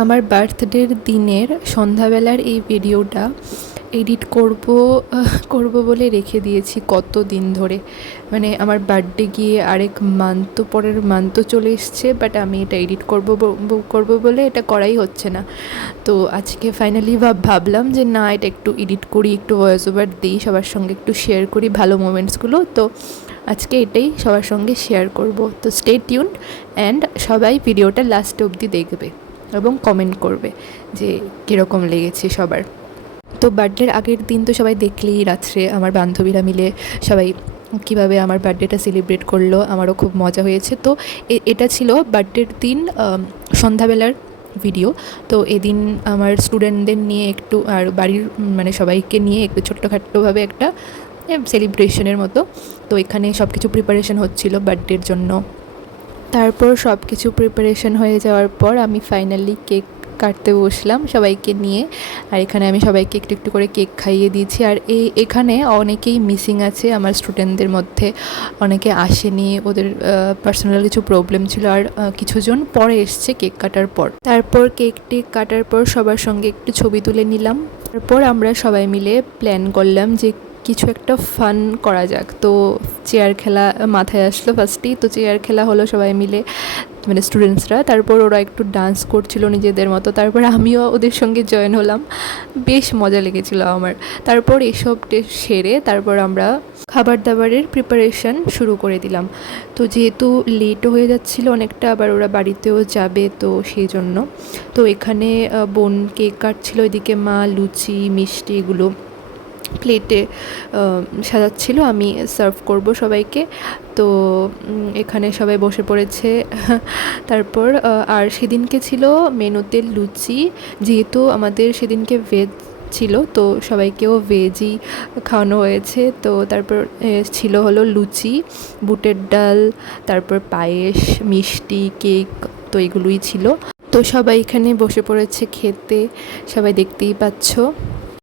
আমার বার্থডের দিনের সন্ধ্যাবেলার এই ভিডিওটা এডিট করব বলে রেখে দিয়েছি কত দিন ধরে। মানে আমার বার্থডে গিয়ে আরেক মান্থ, পরের মান্থ চলে এসছে, বাট আমি এটা এডিট করব বলে এটা করাই হচ্ছে না। তো আজকে ফাইনালি ভাবলাম যে না, এটা একটু এডিট করি, একটু ভয়েস ওভার দিই, সবার সঙ্গে একটু শেয়ার করি ভালো মোমেন্টসগুলো। তো আজকে এটাই সবার সঙ্গে শেয়ার করব। তো স্টে টিউনড অ্যান্ড সবাই ভিডিওটা লাস্ট অবধি দেখবে এবং কমেন্ট করবে যে কীরকম লেগেছে সবার। তো বার্থডের আগের দিন তো সবাই দেখলেই, রাত্রে আমার বান্ধবীরা মিলে সবাই কীভাবে আমার বার্থডেটা সেলিব্রেট করলো, আমারও খুব মজা হয়েছে। তো এটা ছিল বার্থডের দিন সন্ধ্যাবেলার ভিডিও। তো এদিন আমার স্টুডেন্টদের নিয়ে একটু, আর বাড়ির মানে সবাইকে নিয়ে একটু ছোট্টখাট্টোভাবে একটা সেলিব্রেশনের মতো। তো এখানে সব কিছু প্রিপারেশন হচ্ছিল বার্থডের জন্য। তারপর সব কিছু প্রিপারেশন হয়ে যাওয়ার পর আমি ফাইনালি কেক কাটতে বসলাম সবাইকে নিয়ে। আর এখানে আমি সবাইকে একটু একটু করে কেক খাইয়ে দিয়েছি। আর এখানে অনেকেই মিসিং আছে আমার স্টুডেন্টদের মধ্যে, অনেকে আসেনি, ওদের পার্সোনাল কিছু প্রবলেম ছিল। আর কিছুজন পরে এসছে কেক কাটার পর। তারপর কেক টেক কাটার পর সবার সঙ্গে একটু ছবি তুলে নিলাম। তারপর আমরা সবাই মিলে প্ল্যান করলাম যে কিছু একটা ফান করা যাক। তো চেয়ার খেলা মাথায় আসলো ফার্স্টেই। তো চেয়ার খেলা হলো সবাই মিলে, মানে স্টুডেন্টসরা। তারপর ওরা একটু ডান্স করছিল নিজেদের মতো, তারপর আমিও ওদের সঙ্গে জয়েন হলাম। বেশ মজা লেগেছিলো আমার। তারপর এসব সেরে তারপর আমরা খাবার দাবারের প্রিপারেশন শুরু করে দিলাম। তো যেহেতু লেটও হয়ে যাচ্ছিলো অনেকটা, আবার ওরা বাড়িতেও যাবে, তো সেই জন্য। তো এখানে বোন কেক কাটছিল, এদিকে মা লুচি মিষ্টি এগুলো প্লেটে সাজাচ্ছিল, আমি সার্ভ করব সবাইকে। তো এখানে সবাই বসে পড়েছে। তারপর আর সেদিনকে ছিল মেনুতে লুচি, যেহেতু আমাদের সেদিনকে ভেজ ছিল তো সবাইকেও ভেজই খাওয়ানো হয়েছে। তো তারপর ছিল হলো লুচি, বুটের ডাল, তারপর পায়েস, মিষ্টি, কেক, তো এগুলোই ছিল। তো সবাই এখানে বসে পড়েছে খেতে, সবাই দেখতেই পাচ্ছ।